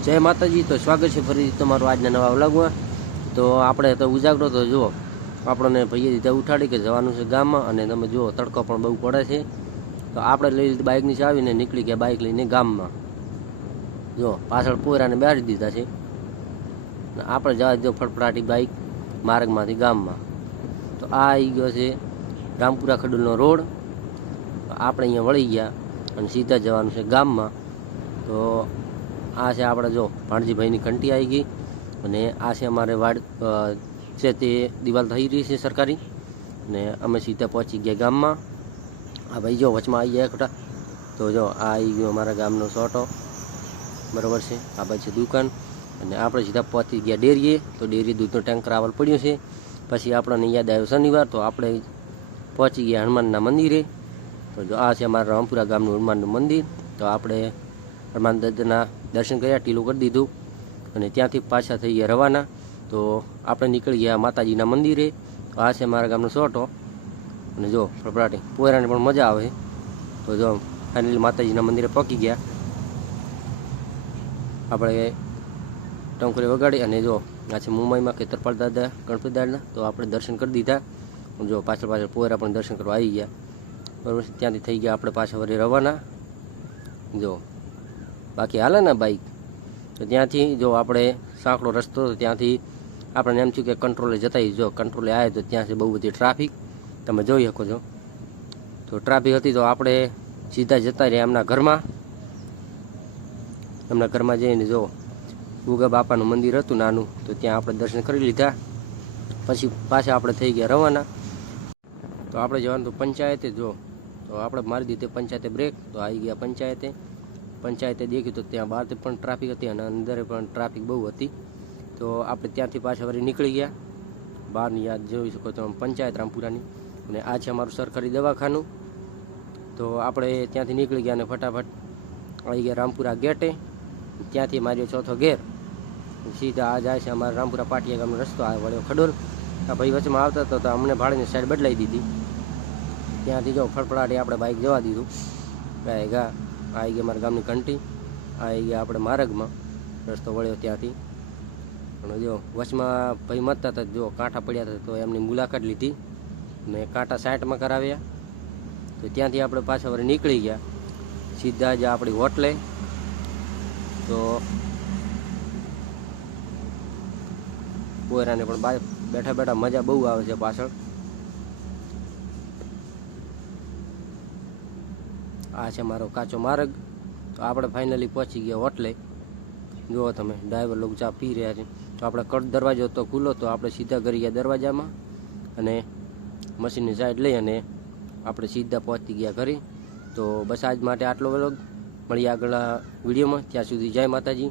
જય માતાજી, તો સ્વાગત છે ફરી તમારું આજના નવા વ્લોગમાં. તો આપણે તો ઉજાગરો તો જુઓ, આપણને ભાઈએ દીધા ઉઠાડી કે જવાનું છે ગામમાં અને તમે જુઓ તડકો પણ બહુ પડે છે. તો આપણે લઈ લીધી બાઇકની ચાવીને નીકળી ગયા બાઇક લઈને ગામમાં. જો, પાછળ પોયરાને બેસી દીધા છે. આપણે જવા દીધો ફટફટાટી બાઇક માર્ગમાંથી ગામમાં. તો આ આવી ગયો છે રામપુરા ખડુલનો રોડ. આપણે અહીંયા વળી ગયા અને સીધા જવાનું છે ગામમાં. તો આ છે આપણે જો ભાણજીભાઈની ઘંટી આવી ગઈ અને આ છે અમારે વાડ છે તે દિવાલ થઈ રહી છે સરકારી. અને અમે સીધા પહોંચી ગયા ગામમાં. આ ભાઈ જો વચમાં આવી ગયા ખોટા. તો જો આ આવી ગયો અમારા ગામનો સોટો. બરાબર છે? આ ભાઈ છે દુકાન. અને આપણે સીધા પહોંચી ગયા ડેરીએ. તો ડેરી દૂધનો ટેન્કર આવલ પડ્યો છે. પછી આપણને યાદ આવ્યો શનિવાર. તો આપણે પહોંચી ગયા હનુમાનના મંદિરે. તો જો આ છે અમારા રામપુરા ગામનું હનુમાનનું મંદિર. તો આપણે હનુમાન દાદાના દર્શન કર્યા ટીલું કરી દીધું અને ત્યાંથી પાછા થઈ ગયા રવાના. તો આપણે નીકળી ગયા માતાજીના મંદિરે. આ છે મારા ગામનો સોટો. અને જો ફફડાટી પોયરાને પણ મજા આવે. તો જો ફાઇનલી માતાજીના મંદિરે પહોંચી ગયા. આપણે ટંકરી વગાડી અને જો, આ છે મુંબઈમાં કેતરપાલ દાદા ગણપતિ દાદાના તો આપણે દર્શન કરી દીધા. જો, પાછળ પાછળ પોયરા પણ દર્શન કરવા આવી ગયા. બરાબર ત્યાંથી થઈ ગયા આપણે પાછા વળી રવાના. જો બાકી હાલે ને બાઈક તો ત્યાંથી જો આપણે સાંકડો રસ્તો, તો ત્યાંથી આપણને એમ થયું કે કંટ્રોલે જતા જો કંટ્રોલે આવે તો ત્યાં છે બહુ બધી ટ્રાફિક તમે જોઈ શકો છો. તો ટ્રાફિક હતી તો આપણે સીધા જતા રહ્યા એમના ઘરમાં. એમના ઘરમાં જઈને જો ગુગા બાપાનું મંદિર હતું નાનું, તો ત્યાં આપણે દર્શન કરી લીધા. પછી પાછા આપણે થઈ ગયા રવાના. તો આપણે જવાનું તો પંચાયતે જો, તો આપણે મારી દીધી પંચાયતે બ્રેક તો આવી ગયા પંચાયતે. પંચાયતે દેખ્યું તો ત્યાં બહાર પણ ટ્રાફિક હતી અને અંદર પણ ટ્રાફિક બહુ હતી. તો આપણે ત્યાંથી પાછા વળી નીકળી ગયા. બહારની યાદ જોઈ શકો તો પંચાયત રામપુરાની. અને આ છે અમારું સરકારી દવાખાનું. તો આપણે ત્યાંથી નીકળી ગયા અને ફટાફટ આવી ગયા રામપુરા ગેટે. ત્યાંથી માર્યો ચોથો ગેર સીધા આ જાય છે અમારા રામપુરા પાટિયા ગામનો રસ્તો, આ વળ્યો ખડોલ. આ ભાઈ વચમાં આવતા હતા તો અમને ભાડેની સાઈડ બદલાઈ દીધી. ત્યાંથી જો ફળફળાટી આપણે બાઇક જવા દીધું. ગાય ગા આવી ગઈ અમારા ગામની ઘંટી આવી ગયા આપણે માર્ગમાં, રસ્તો વળ્યો ત્યાંથી. પણ જો, વચમાં ભાઈ મતતા હતા, જો કાંઠા પડ્યા હતા, તો એમની મુલાકાત લીધી. મેં કાંટા સાઈડમાં કરાવ્યા. તો ત્યાંથી આપણે પાછા વળી નીકળી ગયા. સીધા જ આપણી હોટલે. તો કોયરાને પણ બેઠા બેઠા મજા બહુ આવે છે પાછળ. આ છે મારો કાચો માર્ગ. તો આપણે ફાઇનલી પહોંચી ગયા હોટલે. જુઓ તમે ડ્રાઈવર લોકો ચા પી રહ્યા છે. તો આપણે કટ દરવાજો તો ખુલ્લો, તો આપણે સીધા કરી ગયા દરવાજામાં અને મશીનની સાઈડ લઈ અને આપણે સીધા પહોંચી ગયા ઘરે. તો બસ આજ માટે આટલો વેલો મળીએ આગળ વિડીયોમાં. ત્યાં સુધી જય માતાજી.